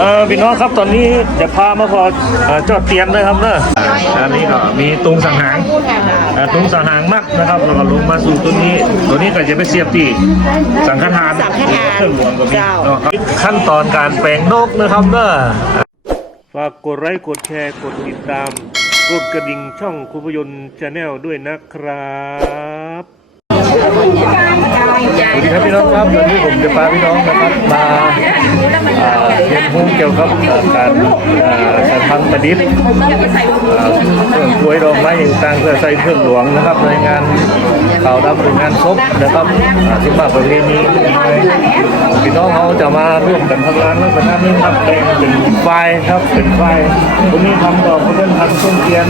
ออพี่น้องครับตอนนี้จะพามาพอเอ่อจอดเตียนเลยครับเนอะอันนี้ก็มีตุงสังหางเอ่อตุงสังหางมักนะครับแล้วก็ลงมาสู่ตัวนี้ ตัวนี้ก็จะไปเสียบที่สังฆทานสังฆทานเครื่องหลวงก็มีเจ้าเนาะครับขั้นตอนการแปลงนกนะครับเนอะฝากกดไลค์กดแชร์กดติดตามกดกระดิ่งช่องคุพยนต์ชาแนลด้วยนะครับ สวัสดีครับพี่น้องครับวันนี้ผมจะพาพี่น้องนะครับมาเรียนรู้เกี่ยวกับการการทำประดิษฐ์เครื่องกล้วยดอกไม้ต่างๆเพื่อใส่เครื่องหลวงนะครับในงานข่าวดำหรืองานศพนะครับอ่าที่มาประเพณีพี่น้องเขาจะมาร่วมกันทำงานลักษณะนี้ครับเป็นไฟครับเป็นไฟล์วันนี้ทำดอกเขาเป็นทำต้นเทียน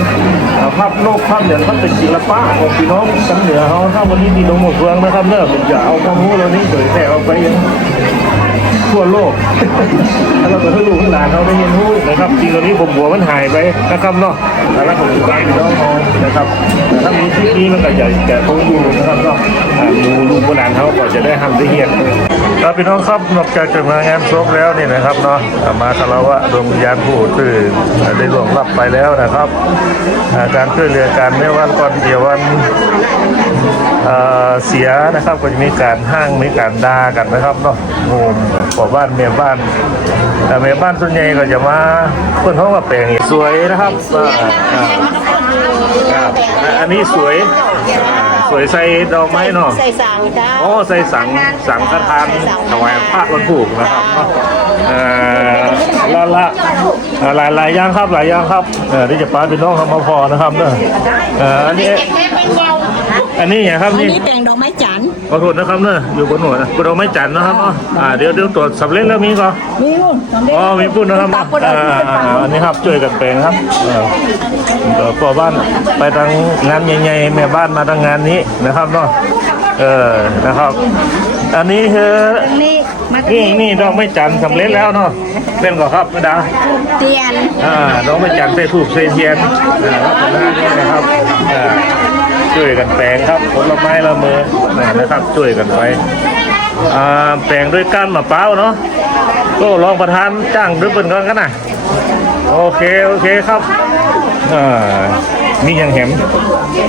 ภาพโลกภาพเหรียญภาพเป็นศิลปะของพี่น้องทั้งเหนือเขาถ้าวันนี้มีดงหมดเฟืองนะครับเนอะผมจะเอาความรู้เรานี้เผยแพร่ออกไปยังทั่วโลกแล้วเราก็ให้ลูกให้หลานเราได้เรียนรู้นะครับจริงตอนนี้ผมหัวมันหายไปนะครับเนาะแต่ละผมจะไปพี่น้องเขานะครับแต่ถ้ามีที่นี้มันก็จะจะคงอยู่นะครับเนาะดูลูกหลานเขาก็จะได้ทำได้เฮียน ครับพี่น้องครับนอกจากจะมางานศพแล้วนี่นะครับเนาะมาคารวะดวงวิญญาณผู้ตื่นได้ล่วงลับไปแล้วนะครับาการช่วยเหลือกันในวันก่อนเดียววันเสียนะครับก็จะมีการห้างมีการด่ากันนะครับเนาะโอ้ขอบ้านเมียบ้านแต่เมียบ้านส่วนใหญ่ก็จะมาเพื่อนเขามาแปลงสวยนะครับอ่าอ่าอันนี้สวย สวยใส่ดอกไม้เนาะใส่สังจ้าอ๋อใส่สังสังฆทานถวายพระวันผูกนะครับเนาะเอ่อละละเอ่อหลายหลายอย่างครับหลายอย่างครับเออที่จะป้าเป็นน้องทำมาพอนะครับเนาะเอ่ออันนี้อันนี้อย่างครับอันนี่นี้แต่งดอกไม้จันทร์ ขอโทษนะครับเนอะอยู่บนหัวนะบนเราไม่จันทร์นะครับอ๋ออ่าเดี๋ยวเดี๋ยวตรวจสำเร็จแล้วมีก็มีหุ่นสำเร็จอ๋อมีพูดนะครับอ่าอ่าอ่าอันนี้ครับช่วยกันแปลงครับเออเดี๋ยวพ่อบ้านไปทางงานใหญ่ๆแม่บ้านมาทางงานนี้นะครับเนาะเออนะครับ อันนี้คือนี่มานี่นี่ดอกไม่จันทร์สำเร็จแล้วเนาะเป็นก่อนครับไม่ดา เตียน อ่าดอกไม่จันทร์ใส่ถูกใส่เทียนอ่าลักษณะนี้นะครับอ่า ช่วยกันแปลงครับผลไม้ละเมอนะครับช่วยกันไปแปลงด้วยก้านมะพร้าวเนาะก็ลองประทานจ้างด้วยเปิ่นก่อนกันนะโอเคโอเคครับอ่ามีอย่างแหม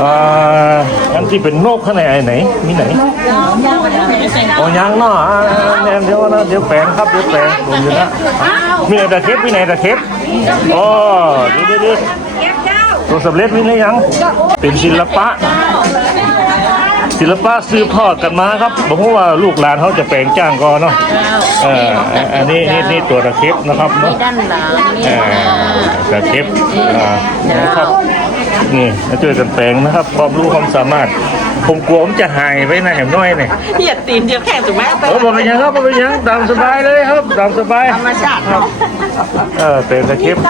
อ่าอันที่เป็นนกข้างในไอ้ไหน มีไหนโอ้ยังเนาะอ่าแนมเดี๋ยวนะเดี๋ยวแปลงครับเดี๋ยวแปลงผมอยู่นะมีไหนตะเข็บมีไหนตะเข็บโอ้ดีดีดี ตัวสำเร็จมีหรือยัง เป็นศิลปะ ศิลปะสืบทอดกันมาครับบอกว่าลูกหลานเขาจะแปลงจ้างก่อนเนาะเอออันนี้นี่นี่ตัวตะเข็บนะครับเนาะด้านหลังเออตะเข็บอ่านะครับ นี่มาช่วยกันแปลงนะครับ ความรู้ความสามารถ ผมกลัวผมจะหายไปนะแหมน้อยเนี่ยเหยียดตีนเหยียดแข้งถูกไหมโอ้บอกเป็นยังครับบอกเป็นยังตามสบายเลยครับตามสบายธรรมชาติเนาะเออเป็นตะคริปต์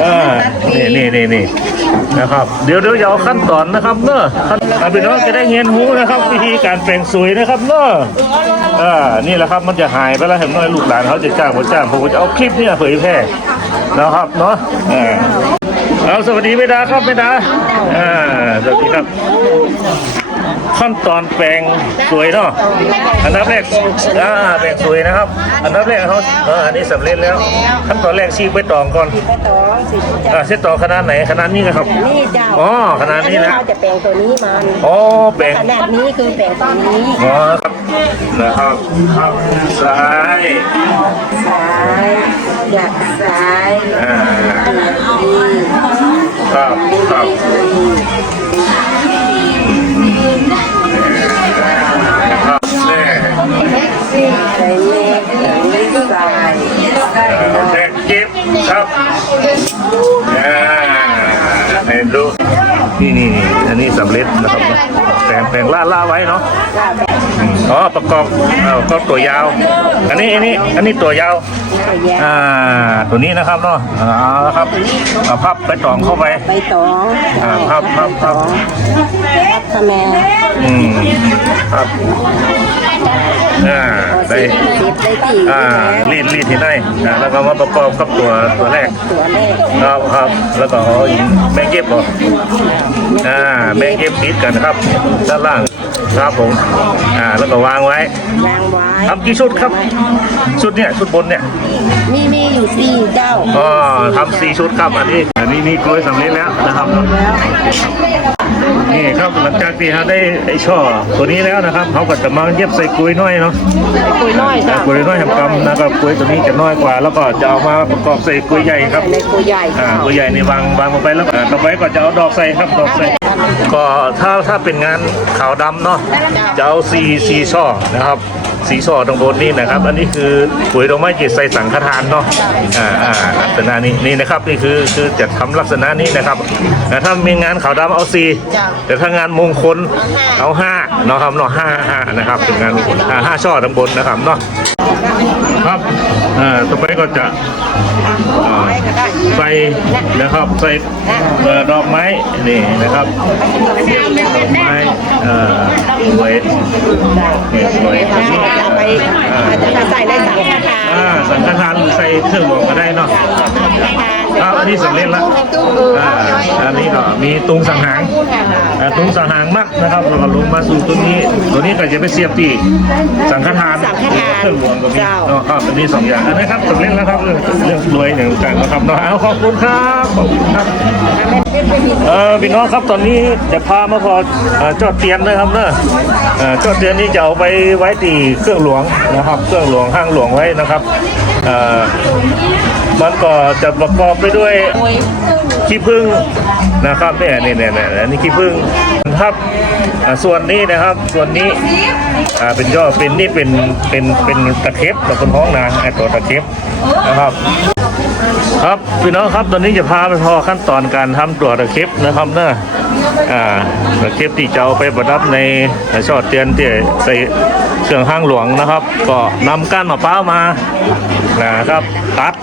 เออนี่นี่นี่นี่นะครับ เดี๋ยวเดี๋ยวอย่าเอาขั้นตอนนะครับเนอะขั้นอะพี่น้องจะได้เรียนรู้นะครับ วิธีการแปลงสวยนะครับเนอะอ่านี่แหละครับมันจะหายไปแล้วเห็นน้อยลูกหลานเขาจะจ้างผมจ้างผมจะเอาคลิปเนี่ยเผยแพร่นะครับเนาะอ่า เอาสวัสดีเมดาครับเมดาอ่าสวัสดีครับ ขั้นตอนแปลงสวยเนาะอันดับแรกอ่าแปลงสวยนะครับ อันดับแรกเขาเอออันนี้สำเร็จแล้ว ขั้นตอนแรกชีกไปตองก่อนไปต่อสิอ่าเส้นต่อขนาดไหนขนาดนี้นะครับ นี่เจ้าอ๋อขนาดนี้นะเราจะแปลงตัวนี้มันอ๋อแบ่งขนาดนี้คือแปลงตัวนี้อ๋อครับนะครับครับซ้ายซ้ายอยากซ้ายอ่าดี ครับครับครับแม่ใส่ยแดกจิ๊บครับอ่าเห็นดูนี่นี่อันนี้สำเร็จนะครับแปลงแปลงล่าล่าไว้เนาะ อืมอ๋อประกอบเอาก็ตัวยาว อันนี้อันนี้อันนี้ตัวยาวตัวแยกอ่า ตัวนี้นะครับเนาะเอาละครับเอาพับไปตองเข้าไปใบตองอ่าครับครับครับทำไมอืมครับอ่าได้ติดได้ตีอ่ารีดรีดที่ได้อ่าแล้วก็มาประกอบกับตัวตัวแรกตัวแรกครับครับแล้วก็เอาอีกแมงเก็บบ่อ่าแมงเก็บติดกันครับด้านล่าง ครับผม อ่า แล้วก็วางไว้วางไว้ทำกี่ชุดครับ ชุดเนี่ยชุดบนเนี่ย มีมีอยู่สี่เจ้าอ๋อทำสี่ชุดครับอันนี้ อันนี้นี่กล้วยสำเร็จแล้วนะครับนี่ครับหลังจากที่เขาได้ไอ้ช่อตัวนี้แล้วนะครับเขาก็จะมาเย็บใส่กล้วยน้อยเนาะคุยน้อยจ้ะกล้วยน้อยทำกำนะครับกล้วยตัวนี้จะน้อยกว่า แล้วก็จะเอามาประกอบใส่กล้วยใหญ่ครับในคุยใหญ่อ่ากล้วยใหญ่นี่วางวางลงไปแล้วอ่าต่อไปก็จะเอาดอกใส่ครับดอกใส่ ก็ถ้าถ้าเป็นงานขาวดำเนาะจะเอาสีสีช่อนะครับสีช่อตรงบนนี่นะครับ อันนี้คือปุ๋ยดอกไม้จิตใส่สังฆทานเนาะอ่าอ่าลักษณะนี้นี่นะครับนี่คือคือจะทำลักษณะนี้นะครับแต่ถ้ามีงานขาวดำเอาสีแต่ถ้างานมงคลเอาห้าเนาะครับเนาะห้าห้านะครับเป็นงานมงคลอ่าห้าช่อตรงบนนะครับเนาะ ครับอ่าต่อไปก็จะอ่าใส่นะครับใส่เอ่อดอกไม้นี่นะครับดอกไม้เอ่อสวยนี่สวยตัวนี้อาไปอาจะใส่ในสังฆทาน อ่าสังฆทาน เครื่องหลวงก็ได้เนาะอ่าอันนี้สำเร็จละอ่าอันนี้ก็มีตุงสังหางอ่าตุงสังหางมักนะครับเราก็ลงมาสู่ตัวนี้ ตัวนี้ก็จะไปเสียบที่สังฆทานเครื่องหลวงก็มีเนาะครับอันนี้สองอย่างอันนี้ครับสำเร็จแล้วครับเรื่องเรื่องรวยหนึ่งกันนะครับเนาะเอาขอบคุณครับขอบคุณครับเออพี่น้องครับตอนนี้จะพามาพอเจอดเตียนนะครับเนอะเจอดเตียนนี้จะเอาไปไว้ที่เครื่องหลวงนะครับ เครื่องหลวงห้างหลวงไว้นะครับ มันก็จะประกอบไปด้วยขี้ผึ้งนะครับเนี่ยนี่เนี่ยนี่ยนี่ขี้ผึ้งครับส่วนนี้นะครับส่วนนี้เป็นยอดเป็นนี่เป็นเป็นเป็นตะเข็บแบบเป็นห้องนะไอตัวตะเข็บนะครับ ครับพี่น้องครับตอนนี้จะพาไปพอขั้นตอนการทำตัวตะเข็บนะครับเนอะ อ่าตะเข็บที่จะเอาไปประดับในช่อเตียนที่ใส่เครื่องห้างหลวงนะครับ ก็นำก้านมะพร้าวมานะครับตัด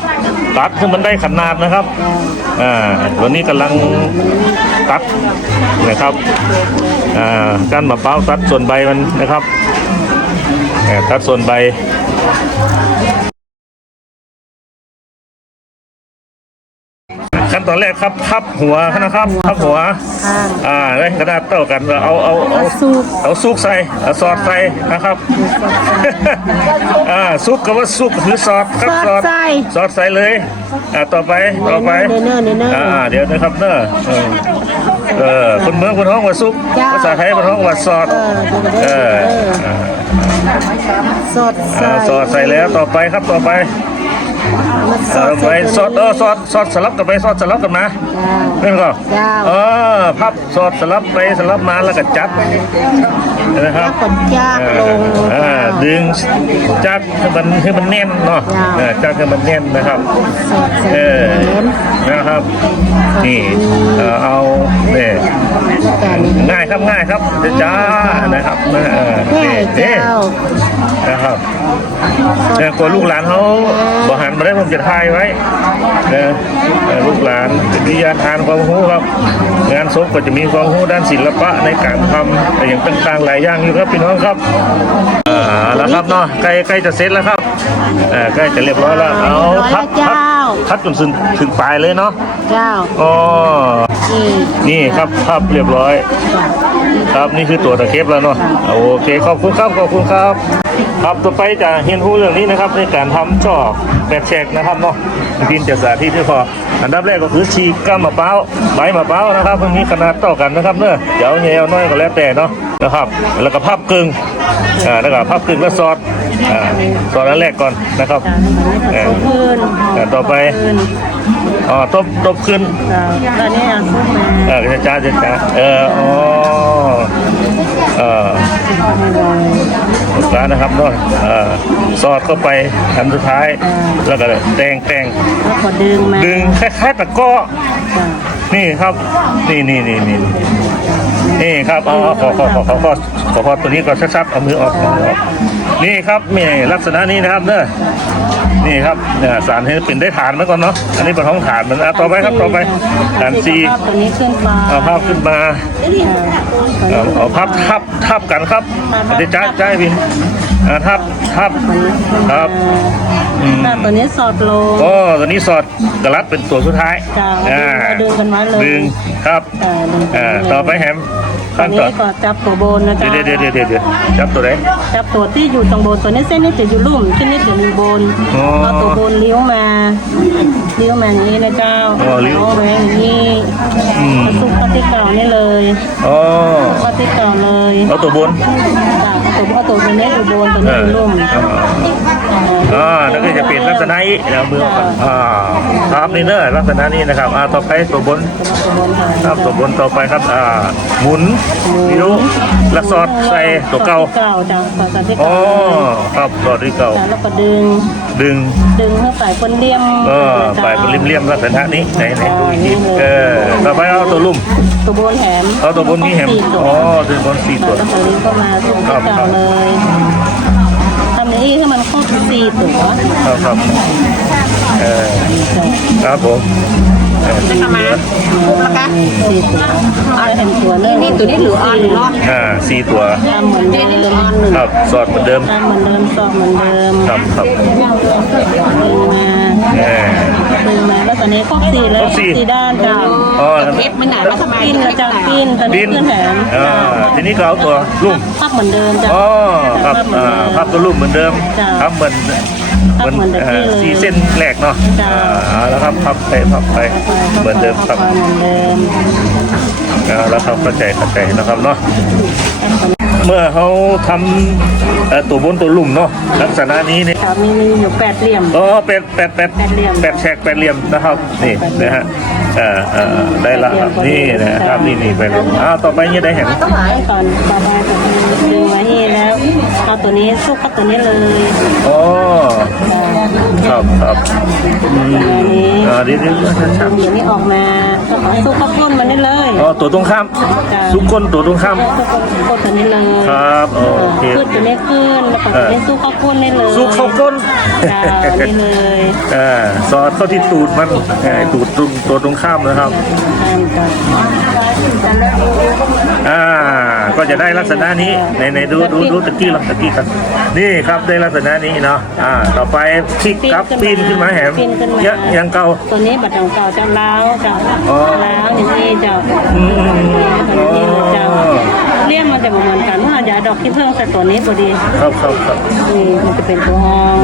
ตัดให้มันได้ขนาดนะครับอ่าวันนี้กำลังตัดนะครับอ่าก้านมะพร้าวตัดส่วนใบมันนะครับตัดส่วนใบ ขั้นตอนแรกครับพับหัวนะครับพับหัวอ่าได้กระดาษเต่ากันเอาเอาเอาเอาซุกใส่เอาสอดใส่นะครับอ่าซุกก็ว่าซุกคือสอดครับสอดสอดใส่สอดใส่เลยอ่าต่อไปต่อไปเนิ่นๆเนิ่นๆอ่าเดี๋ยวนะครับเนอะเออเออคนเมืองคนห้องว่าซุกจ้าภาษาไทยคนห้องว่าสอดเออเดี๋ยวเอเด้ออสดใส่อ่าสอดใส่แล้วต่อไปครับต่อไป มาสต่อดไปใส่สอดเออสอดสอดสลับกันไปสอดสลับกันมาจ้าเล่นก็จ้าเออพับสอดสลับไปสลับมาแล้วก็จับนะครับแล้วกดจักลงเออดึงจักให้มันให้มันแน่นเนาะจ้าเออจักให้มันแน่นนะครับสดใส่เออเน้นนะครับนี่เออเอาเนี่ยกันง่ายครับง่ายครับจ้านะครับเออง่ายนี่เจ้านะครับเนี่ยกลัวลูกหลานเขาบอหันมาได้ผมจะทายไว้เออเออลูกหลานเป็นวิทยาทานความรู้ครับ งานศพก็จะมีความรู้ด้านศิลปะในการทำแต่อย่างต่างๆหลายอย่างอยู่ครับพี่น้องครับอ่าแล้วครับเนาะใกล้ใกล้จะเสร็จแล้วครับอ่าใกล้จะเรียบร้อยแล้วเอาทัดทัดทัดจนถึงถึงปลายเลยเนาะเจ้าอ๋อนี่นี่ครับภาพเรียบร้อย ครับนี่คือตัวตะเข็บแล้วเนาะโอเคขอบคุณครับขอบคุณครับ ครับต่อไปจะเรียนรู้เรื่องนี้นะครับในการทำช่อแปดแฉกนะครับเนาะพินจะสาธิตให้พออันดับแรกก็คือฉีกก้ามมะพร้าวใบมะพร้าวนะครับมันมีขนาดเท่ากันนะครับเนอะเดี๋ยวเหี่ยวน้อยก็แล้วแต่เนาะนะครับ แล้วก็พับกึ่งอ่าแล้วก็พับกึ่งแล้วซอสอ่าซอสอันแรกก่อนนะครับจ้าให้มันผสมพื้นอ่าต่อไปพื้นอ๋อตบตบขึ้นจ้าแล้วนี่อะซุปมาเออจะจ้าจะจ้าเอออ๋อเออ ลูกค้านะครับเนาะเออสอดเข้าไปอันสุดท้าย แล้วก็แต่งแต่งแล้วก็ดึงมาดึงคล้ายๆตะกร้อจ้านี่ครับ นี่นี่นี่นี่ นี่ครับเอาเอาขอขอขอขอขอขอขอตัวนี้ก่อนชัดๆเอามือออกเอามือออกนี่ครับนี่ลักษณะนี้นะครับเนอะนี่ครับเนี่ยสารให้เป็นได้ฐานมาก่อนเนาะอันนี้เป็นท้องฐานมันอะต่อไปครับต่อไปฐานซีภาพตัวนี้ขึ้นมาเอาภาพขึ้นมาเอาเอาพับทับทับกันครับเดี๋ยวจ้าจ้าพี่ อ่าทับทับครับอืมถ้าตัวนี้สอดลงโอ้ตัวนี้สอดกระลัดเป็นตัวสุดท้ายจ้ะอ่าดึงกันไว้เลย ดึงครับอ่าดึงกันอ่าไว้เลยต่อไปแฮมตอขั้นนนี้ตอนก็จับตัวโบนนะจ๊ะเดี๋ยวเดี๋ยวเดี๋ยวเดี๋ยวเดี๋ยวจับตัวไหน จับตัวที่อยู่ตรงโบนตัวนี้เส้นนี้จะอยู่ลุ่มเส้นนี้จะอยู่บนอ๋อเอาตัวโบนเลี้ยวมาเลี้ยวมาอย่างนี้นะเจ้าอ๋อเลี้ยวาแหวงอย่างนี้อืม ซุกข้อที่เก่านี่เลยอ๋อข้อที่เก่าเลยเอาตัวบนจ้ะตัวเอาตัวนี้อยู่บ นตัวเอนี้ออยู่ลุ่ม อ่าแล้วก็จะเปลี่ยนลักษณะนี้เอามือออกก่อนอ่าครับนี่เนอะลักษณะนี้นะครับอ่าต่อไปตัวบนตัวบนค่ะครับตัวบนต่อไปครับอ่าหมุนนิ้วและสอดใส่ตัวเก่าเก่าจ้ะสอดที่อ๋อเก่าครับสอดที่เก่า จ้ะแล้วก็ดึง ดึงดึงให้ฝ่ายคนเลี่ยมเออไปเป็นเลี่ยมๆลักษณะนี้ไหนไหนดูอีกทีเออต่อไปเอาตัวลุ่ม ตัวบนแหมเอาตัวบนนี้แหมสี่ตัวอ๋อตัวบนสี่ตัว แล้วก็ลิ้นเข้ามาทุกครับ เก่าเลยทำนี้ให้มันครบ สี่ตัวครับครับเออครับผม เออจะมาครบแล้วคะสี่ตัวเอาเห็นตัวเนื้อนี่ตัวนี้เหลืออันเนาะอ่าสี่ตัวทำเหมือนเดิมครับสอดเหมือนเดิมทำเหมือนเดิมสอบเหมือนเดิมครับครับดึงมาเออดึงมาแล้วตอนนี้ครบสี่แล้วครบสี่สี่ด้านจ้ะอ๋อเอฟมันหนาแล้วทำไมปิ้นแล้วจ้ะปิ้นตอนดินี้นขึ้นแหมอ่าทีนี้ก็เอาตัวลุ่มภาพเหมือนเดิมจ้ะอ๋อครับภาพเหมือนอ่าเดิมภาพตัวรูปเหมือนเดิมจ้ะครับเหมือน ภาพเหมือนเดิมอ่าเลยสีเส้นแรกเนาะจ้ะ อ่าแล้วครับพับไปพับไปเหมือนเดิมครับเหมือนเดิมอ่าแล้วครับเข้าใจเข้าใจนะครับเนาะ เมื่อเขาทำเอ่อตัวบนตัวลุ่มเนาะลักษณะนี้เนี่ยครับมีมีอยู่แปดเหลี่ยม อ๋อแปดแปดแปดแปดเหลี่ยมแปดแฉกแปดเหลี่ยมนะครับนี่นะฮะเอ่าอ่าได้ละครับนี่นะครับนี่นี่ไปเลยอ้าวต่อไปเนี่ยได้เห็นก็หมายก่อนต่อไปก็คือดึงไว้นี่แล้ว เอาตัวนี้สู้กับตัวนี้เลยอ๋อจ้ะครับครับอืมอ่าเดี๋ยวเดี๋ยวชัดเดี๋ยวนี้ออกมาก็ขอสู้กับก้นมันได้เลยๆอ๋อตัวตรงข้ามสุกคนตัวตรงข้าม สู้กับก้นตัวนี้เลยครับโอเค ขึ้นตัวนี้ขึ้นแล้วก็ตัวนี้สู้กับก้นได้เลยสุกเข้าก้น จ้านี่เลยอ่าสอดเข้าที่ตูดมันไอ้ตูดตรงตัวตรงข้ามนะครับอ่านก่อนอ่า ก็จะได้ลักษณะนี้ในในดูดูดูตะกี้หรอตะกี้กันนี่ครับได้ลักษณะนี้เนาะอ่า ต่อไปพลิกกลับปีนขึ้นมาแหมปีนขึ้นมาเยอะยังเก่าตัวนี้บัตรของเก่าเจ้าล้าวเจ้าอ๋อล้าวอย่างนี้เจ้าอืมอืมอืมตัวนี้เลยเจ้าอ๋อเลี่ยมมันจะเหมือนกันว่าอย่าดอกที่เพิ่งแต่ตัวนี้พอดี ครับครับครับนี่มันจะเป็นตัวห้อง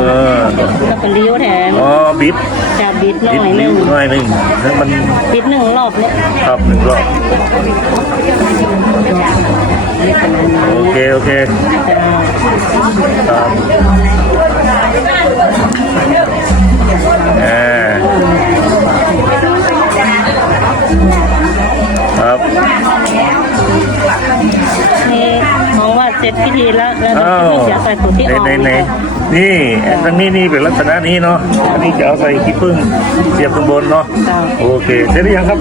เออแล้วก็เลี้ยวแถมอ๋อบิดจะบิดหน่บิอดยหนิ้นึ่วงหน่อยหนึ่งแล้วมันบิดหนึ่งรอบเนี่ยครับหนึ่งรอบนี่ประมาณนี้โอเคโอเคจ้า ครับ เสร็จพิธีแล้วแล้วอ้าวจะใส่ตัวที่ออกไหนไหนๆนี่ทางนี้นี่เป็นลักษณะนี้เนาะอันนี้จะเอาใส่ขี้ผึ้งเสียบข้างบนเนาะจ้าโอเคเสร็จหรือยังครับ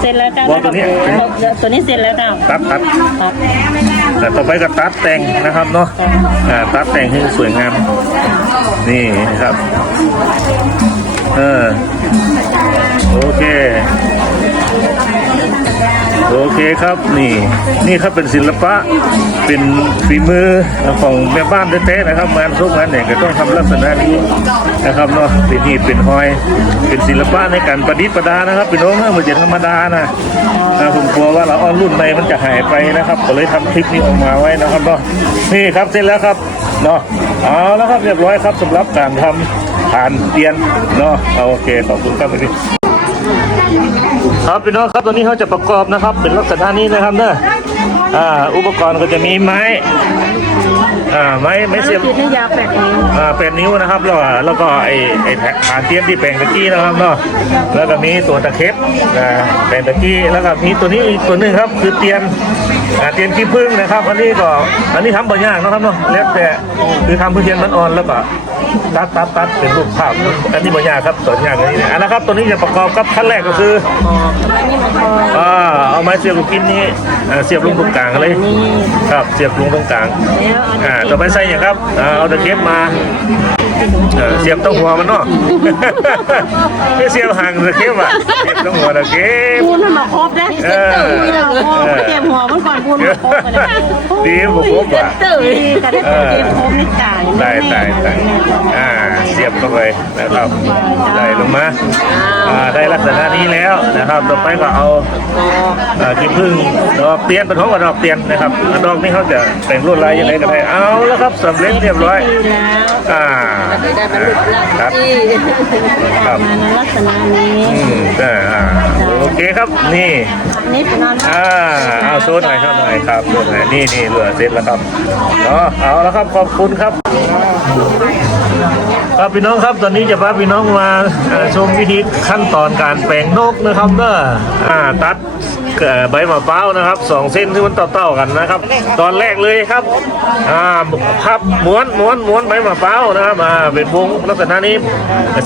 เสร็จแล้วจ้าบอกตัวนี้ตัวนี้เสร็จแล้วจ้าตัดตัดครับแต่ต่อไปก็ตัดแต่งนะครับเนาะอ่าตัดแต่งให้สวยงามนี่ครับเออโอเคโอ เคครับนี่นี่ครับเป็นศิลปะเป็นฝีมือของแม่บ้านแท้ๆนะครับงานทุกงานเนี่ยก็ต้องทำลักษณะนี้นะครับเนาะเป็นหีบเป็นหอย เป็นศิลปะในการประดิษฐ์ประดานะครับเป็นโน้องมันจะธรรมดานะอ่าผมกลัวว่าเราอ้อนรุ่นในมันจะหายไปนะครับ ก็เลยทำคลิปนี้ออกมาไว้นะครับเนาะนี่ครับเสร็จแล้วครับเนาะเอาแล้วครับเรียบร้อยครับสำหรับการทำฐานเตียนเนาะเอาโอเคขอบคุณครับพี่ ครับพี่น้องครับตอนนี้เขาจะประกอบนะครับ เป็นลักษณะนี้นะครับเนอะอ่าอุปกรณ์ก็จะมีไม้อ่าไม้ไม้เสียบขีดให้ยาวแปดนิ้วอ่าเป็นนิ้วนะครับแล้วก็แล้วก็ไอ้ไอ้แผ่นฐานเทียนที่แปลงตะกี้นะครับเนาะแล้วก็มีตัวตะเข็บอ่าแปลงตะกี้แล้วก็มีตัวนี้อีกตัวหนึ่งครับ คือเตียนอ่าเตียนขี้ผึ้งนะครับ อันนี้ก็อันนี้ทำบ่ยากนะครับเนาะแล้วแต่คือทำเพื่อเทียนมันอ่อนแล้วก็ ตัดตัดตัดเป็นรูปภาพ อันนี้บางอย่างครับส่วนอย่างนี้นะอันนะครับตัวนี้จะประกอบกับขั้นแรกก็คืออันนี้มันพออ่าเอาไม้เสียบลูกกินนี้อ่าเสียบลงตรงกลางเลยนี่ครับเสียบลงตรงกลางแล้วเอาอ่าต่อไปใส่อย่างครับอ่าเอาตะเก็บมาเออเสียบตรงหัวมันเนาะไม่เสียบห่างตะเก็บอะเสียบตรงหัวตะเก็บปูนมันมาครบนะเออนี่เราครบเจ็บหัวมันก่อนปูนมาครบเลยดีบ่ครบอะดีแต่ได้ปูนเจ็บครบนี่จ่ายได้ได้ได้อ่าเสียบเข้าไปนะครับได้ลงมาอ่าได้ลักษณะนี้แล้วนะครับ ต่อไปก็เอาอ่าขี้ผึ้งดอกเตียนเป็นของกับดอกเตียนนะครับแล้วดอกนี้เขาจะแต่งลวดลายยังไงก็ได้เอาแล้วครับสำเร็จเรียบร้อยดีแล้วอ่าครับครับมาในลักษณะนี้อืมได้อ่าโอ เคครับนี่นี่เป็นนอนอ่าเอาโซนหน่อยโซนหน่อยครับโซนหน่อยนี่นี่เหลือเสร็จแล้วครับเนาะเอาแล้วครับขอบคุณครับ ครับพี่น้องครับตอนนี้จะพาพี่น้องมาเอ่อชมวิธีขั้นตอนการแปลงนกนะครับเนอะอ่าตัดเอ่อ ใบมะพร้าวนะครับสองเส้นที่มันต่อๆกันนะครับ ตอนแรกเลยครับอ่าพับม้วนม้วนม้วนใบมะพร้าวนะครับอ่าเป็นวงลักษณะนี้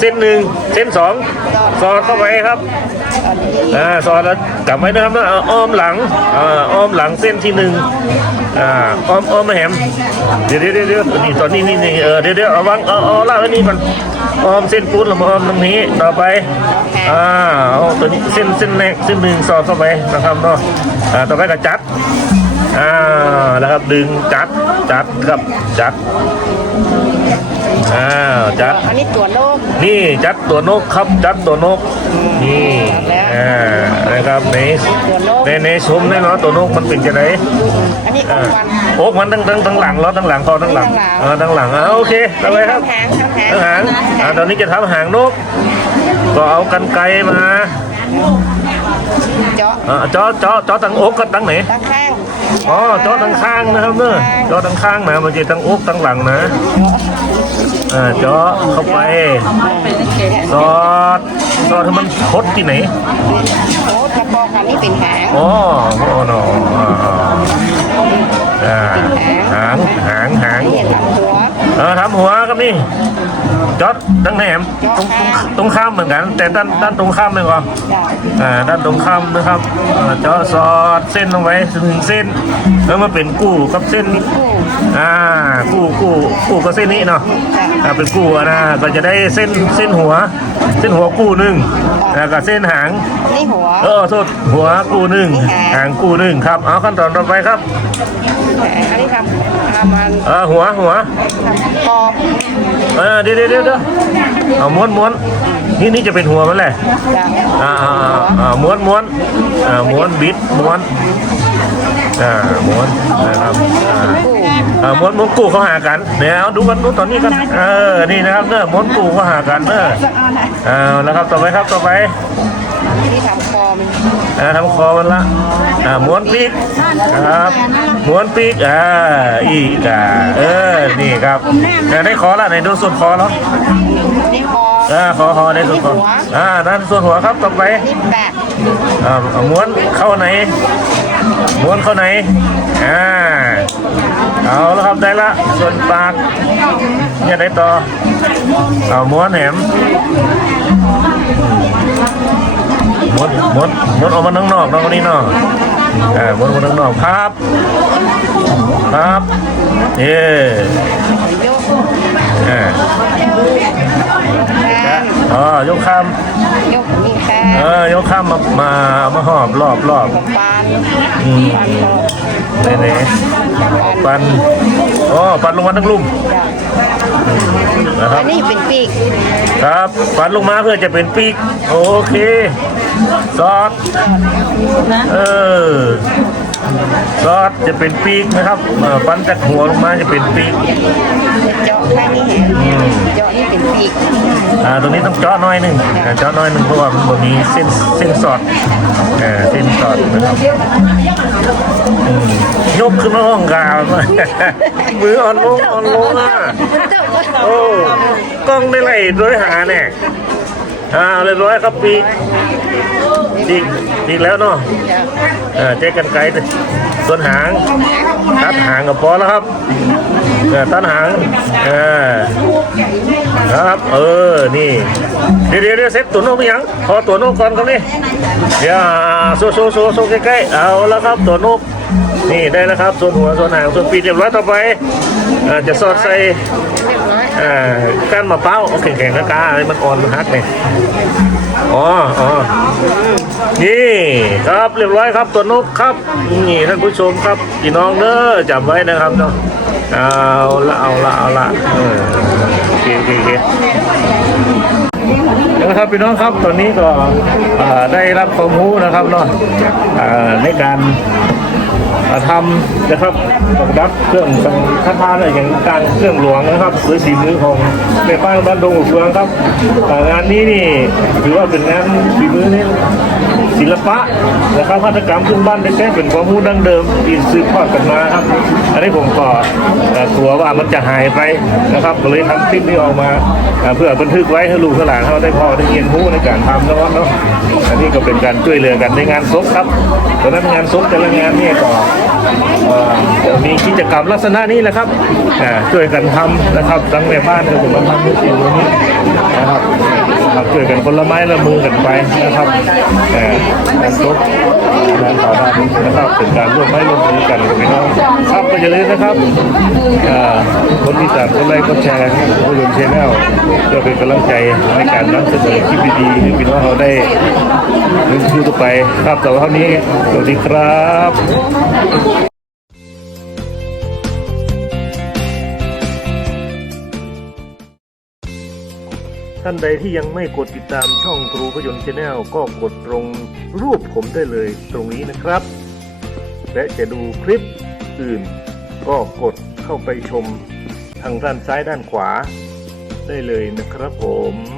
เส้นหนึ่งเส้นสองสอดเข้าไปครับอ่าสอดแล้วกลับไว้นะครับนะเอาอ้อมหลังอ่าอ้อมหลังเส้นที่หนึ่งอ่าอ้อมอ้อมมาแหมเดี๋ยวเดี๋ยวเดี๋ยวเดี๋ยวนี่ตอนนี้นี่นี่เออเดี๋ยวเดี๋ยวเอาวางเอาเอาล่างไว้นี่ก่อนอ้อมเส้นปูนแล้วมาอ้อมตรงนี้ต่อไปอ่าเอาตัวนี้เส้นเส้นแรกเส้นหนึ่งสอดเข้าไปนะครับเนาะอ่าต่อไปก็จัดอ่าแล้วครับดึงจัดจัดครับจัดอ้าวจัดอันนี้ตัวโลกนี่จัดตัวนกครับจัดตัวนกนี่อ่านะครับในในในชมแน่นอนตัวนกมันเป็นจะไหนอันนี้ของวันโอ้มันตั้งตั้งตั้งหลังล้อตั้งหลังคอตั้งหลังเออตั้งหลังอ่าโอเคเอาไปครับหางหางตั้งหางอ่าตอนนี้จะทำหางนก ก็เอากันไกรมา เจาะอ่าเจาะเจาะเจาะตั้งอกกับตั้งไหน ตั้งข้างอ๋อเจาะตั้งข้างนะครับเนอะเจาะตั้งข้างนะมันจะตั้งอกตั้งหลังนะอ่าเจาะเข้าไปซอสซอสให้มันคดที่ไหนโอ้ตะกอกันนี่เป็นหางอ๋อโอ้โนอ่ จอดดังแหนมตรงตรงตรงข้ามเหมือนกัน แต่ด้านด้านตรงข้ามเลยก่อนจ้ะอ่าด้านตรงข้ามนะครับอ่าเจาะซอสเส้นลงไปหนึ่งเส้น แล้วมาเป็นกู้กับเส้นกู้อ่ากู้กู้กู้กับเส้นนี้เนาะอ่าเป็นกู้อะนะก็จะได้เส้นเส้นหัว เส้นหัวกู้หนึ่งแล้วก็เส้นหางนี่หัวเออโทษหัวกู้หนึ่งหางกู้หนึ่งครับเอาขั้นตอนต่อไปครับอันนี้ทำทำมันเออหัวหัวทำกรอบ เออเดี๋ยวเดี๋ยวเดี๋ยวเดี๋ยวเอาม้วนม้วนนี่นี่จะเป็นหัวมันแหละจ้ะอ่าอ่าอ่าอ่าม้วนม้วนอ่าม้วนบิดม้วนอ่าม้วนนะครับอ่ากู้อ่าม้วนม้วนกู้เข้าหากันเดี๋ยวเอาดูกันดูตอนนี้กันเออนี่นะครับเนอะม้วนกู้เข้าหากันเนอะเอาแล้วครับต่อไปครับต่อไปที่ทำค อมอ่าทำคอมันละอ่าม้วนปีกครับม้วนปีกอ่าอีกอ่าเออนี่ครับอ่าได้คอละไหนดูส่วนคอแล้วนี่คออ่าคอคอได้ส่วนคออ่านั่นส่วนหัวครับต่อไปนี่แบกอ่าเอาม้วนเข้าไหนม้วนเข้าไหนอ่าเอาแล้วครับได้ละส่วนปากเนี่ยได้ต่อเอาม้วนแหม มดมดมดออกมาข้างนอกเนอกคนนี้นอกอ่าม้วนออกมาข้างนอกครับ ครับเย้ โยกอ่าข้างอ๋อยกคยกนี่ข้างำเออยกคำมามามาหอบรอบรอบปานอืมปานคอนี่นี่ปันอ๋อปันลงมาทั้งลุ่มจ้ะนะครับอันนี้เป็นปีก ครับปันลงมาเพื่อจะเป็นปีก โอเค ซอสนะเออ ซอสจะเป็นปีกนะครับเอ่อปันจากหัวลงมาจะเป็นปีกเจาะข้างนี้เห็นเจาะนี่เป็นปีกอ่าตรงนี้ต้องเจาะน้อยหนึ่งอ่าเจาะน้อยหนึ่งเพราะว่ามันบ่มีเส้นเส้นสอดอ่าเส้นสอดนะครับอืมยกขึ้นมาห้องกาวมืออ่อนลงอ่อนลงอะโอ้กล้องได้ไล่ด้วยหาเนี่ยอ่าเรียบร้อยครับปีก ปีกปีกแล้วเนาะเออเจ๊กันไกลส่วนหาง ตัดหางกับพอแล้วครับเออตัดหางเออครับ เออ นี่ เดี๋ยวเดี๋ยวเดี๋ยวเซ็ตตัวโน้ไปยัง พอตัวโน้ก่อนครับนี่เดี๋ยวอ่าโซโซโซโซใกล้ๆ เอาแล้วครับตัวโน้นี่ได้แล้วครับ ส่วนหัว ส่วนหาง ส่วนปีกเรียบร้อยต่อไปอ่าจะสอดใส่ อ่าก้านมะพร้าวเอาแข็งๆนะกาอะไรมันอ่อนมันฮักเนี่ยอ๋ออ๋อนี่ครับเรียบร้อยครับตัวนกครับ นี่ท่านผู้ชมครับพี่น้องเด้อจำไว้นะครับเนาะเอาละเอาละเอาละเออโอเคโอเคโอเคนะครับพี่น้องครับตอนนี้ก็ได้รับความรู้นะครับเนาะในการ ทำนะครับประดับเครื่องสังฆทานอะไรอย่างการเครื่องหลวงนะครับหรือสีมือของในบ้างบ้านดงหัวเฟืองครับงานนี้นี่ถือว่าเป็นงานฝีมือนี่ ศิลปะนะครับหัตถกรรมพื้นบ้านแท้ๆเป็นความรู้ดั้งเดิมที่สืบทอดกันมาครับอันนี้ผมก็กลัวว่ามันจะหายไปนะครับก็เลยทำคลิปนี้ออกมา เพื่อบันทึกไว้ให้ลูกให้หลานเขาได้พอได้เรียนรู้ในการทำเนาะเนาะอันนี้ก็เป็นการช่วยเหลือกันในงานศพครับตอนนั้นงานศพแต่ละงานเนี่ยก็เอ่อ มีกิจกรรมลักษณะนี้แหละครับอ่ช่วยกันทำนะครับทั้งแม่บ้านก็ถือว่าทำด้วยสิ่งนี้นะครับนะครับช่วยกันคนละไม้ละมือกันไปนะครับอ่างานศพงานเผาทำนะครับเป็นการร่วมไม้ร่วมมือกันกับพี่น้องครับก็อย่าลืมนะครับคนที่ตามคนไลค์คนแชร์ผู้ยนต์ชแนลเพื่อเป็นกำลังใจในการนำเสนอคลิปดีๆให้พี่น้องเราได้เรื่องชื่อต่อไปครับแต่ว่าเท่านี้สวัสดีครับ ท่านใดที่ยังไม่กดติดตามช่องครูพยนต์ชาแนลก็กดตรงรูปผมได้เลยตรงนี้นะครับ และจะดูคลิปอื่น ก็กดเข้าไปชมทางด้านซ้ายด้านขวา ได้เลยนะครับผม